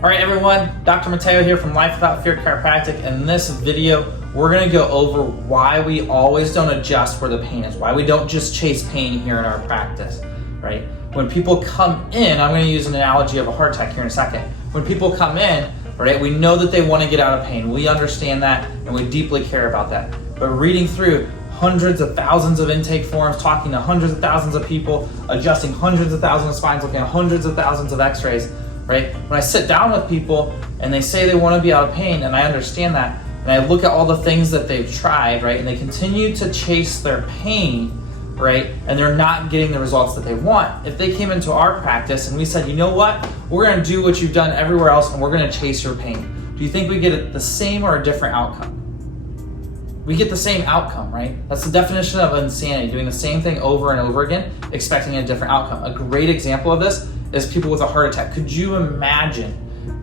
All right, everyone, Dr. Mateo here from Life Without Fear Chiropractic. In this video, we're gonna go over why we always don't adjust where the pain is, why we don't just chase pain here in our practice, right? When people come in, I'm gonna use an analogy of a heart attack here in a second. When people come in, right, we know that they wanna get out of pain. We understand that and we deeply care about that. But reading through hundreds of thousands of intake forms, talking to hundreds of thousands of people, adjusting hundreds of thousands of spines, looking at hundreds of thousands of x-rays, right? When I sit down with people and they say they want to be out of pain, and I understand that, and I look at all the things that they've tried, right? And they continue to chase their pain, right? And they're not getting the results that they want. If they came into our practice and we said, you know what? We're going to do what you've done everywhere else and we're going to chase your pain. Do you think we get the same or a different outcome? We get the same outcome, right? That's the definition of insanity, doing the same thing over and over again, expecting a different outcome. A great example of this is people with a heart attack. Could you imagine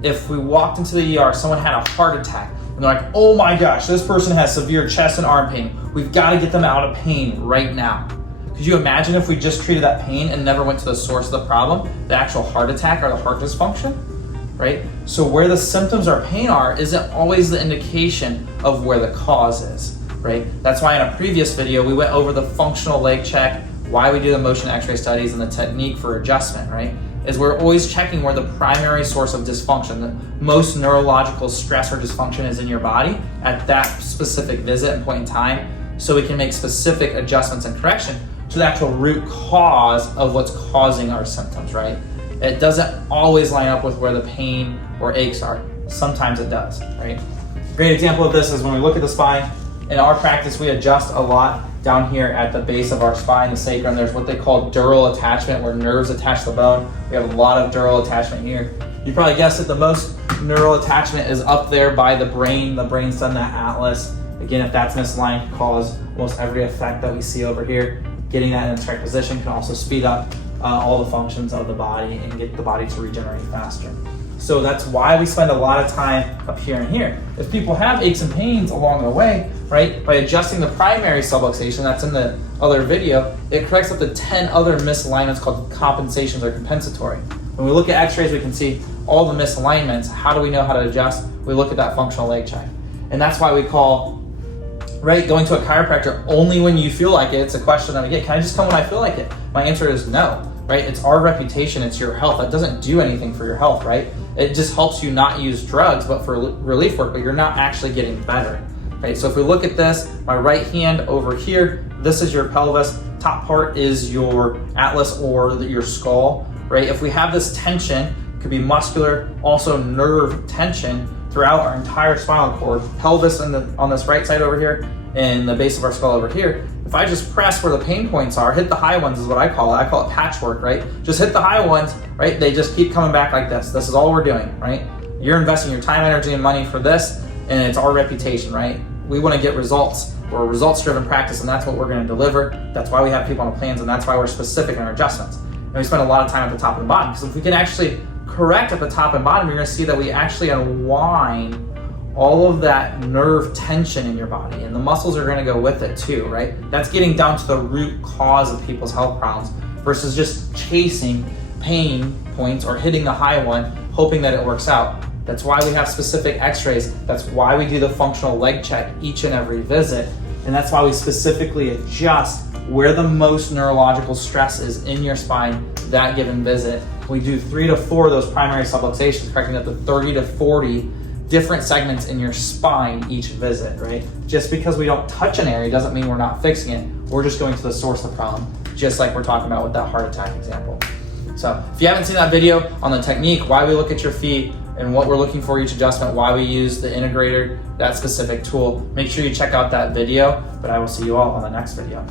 if we walked into the ER, someone had a heart attack, and they're like, oh my gosh, this person has severe chest and arm pain. We've got to get them out of pain right now. Could you imagine if we just treated that pain and never went to the source of the problem, the actual heart attack or the heart dysfunction, right? So where the symptoms or pain are isn't always the indication of where the cause is, right? That's why in a previous video, we went over the functional leg check, why we do the motion x-ray studies and the technique for adjustment, right? Is we're always checking where the primary source of dysfunction, the most neurological stress or dysfunction is in your body at that specific visit and point in time, so we can make specific adjustments and correction to the actual root cause of what's causing our symptoms, right? It doesn't always line up with where the pain or aches are. Sometimes it does, right? Great example of this is when we look at the spine. In our practice, we adjust a lot down here at the base of our spine, the sacrum. There's what they call dural attachment, where nerves attach to the bone. We have a lot of dural attachment here. You probably guessed it, the most neural attachment is up there by the brain. The brain's done that atlas. Again, if that's misaligned, can cause almost every effect that we see over here. Getting that in its right position can also speed up all the functions of the body and get the body to regenerate faster. So that's why we spend a lot of time up here and here. If people have aches and pains along the way, right, by adjusting the primary subluxation, that's in the other video, it corrects up to 10 other misalignments called compensations or compensatory. When we look at x-rays, we can see all the misalignments. How do we know how to adjust? We look at that functional leg check. And that's why we call, right, going to a chiropractor only when you feel like it. It's a question that I get, can I just come when I feel like it? My answer is no, right? It's our reputation, it's your health. That doesn't do anything for your health, right? It just helps you not use drugs, but for relief work, but you're not actually getting better, right? So if we look at this, my right hand over here, this is your pelvis, top part is your atlas or your skull, right? If we have this tension, it could be muscular, also nerve tension throughout our entire spinal cord, pelvis on this right side over here, and the base of our skull over here. If I just press where the pain points are, hit the high ones is what I call it. I call it patchwork, right? Just hit the high ones, right? They just keep coming back like this. This is all we're doing, right? You're investing your time, energy, and money for this, and it's our reputation, right? We want to get results. We're a results-driven practice, and that's what we're going to deliver. That's why we have people on the plans, and that's why we're specific in our adjustments. And we spend a lot of time at the top and bottom, because if we can actually correct at the top and bottom, you're going to see that we actually unwind all of that nerve tension in your body, and the muscles are going to go with it too, right? That's getting down to the root cause of people's health problems versus just chasing pain points or hitting the high one, hoping that it works out. That's why we have specific x-rays. That's why we do the functional leg check each and every visit. And that's why we specifically adjust where the most neurological stress is in your spine that given visit. We do 3 to 4 of those primary subluxations, correcting up to 30 to 40 different segments in your spine each visit, right? Just because we don't touch an area doesn't mean we're not fixing it. We're just going to the source of the problem, just like we're talking about with that heart attack example. So if you haven't seen that video on the technique, why we look at your feet and what we're looking for each adjustment, why we use the integrator, that specific tool, make sure you check out that video, but I will see you all on the next video.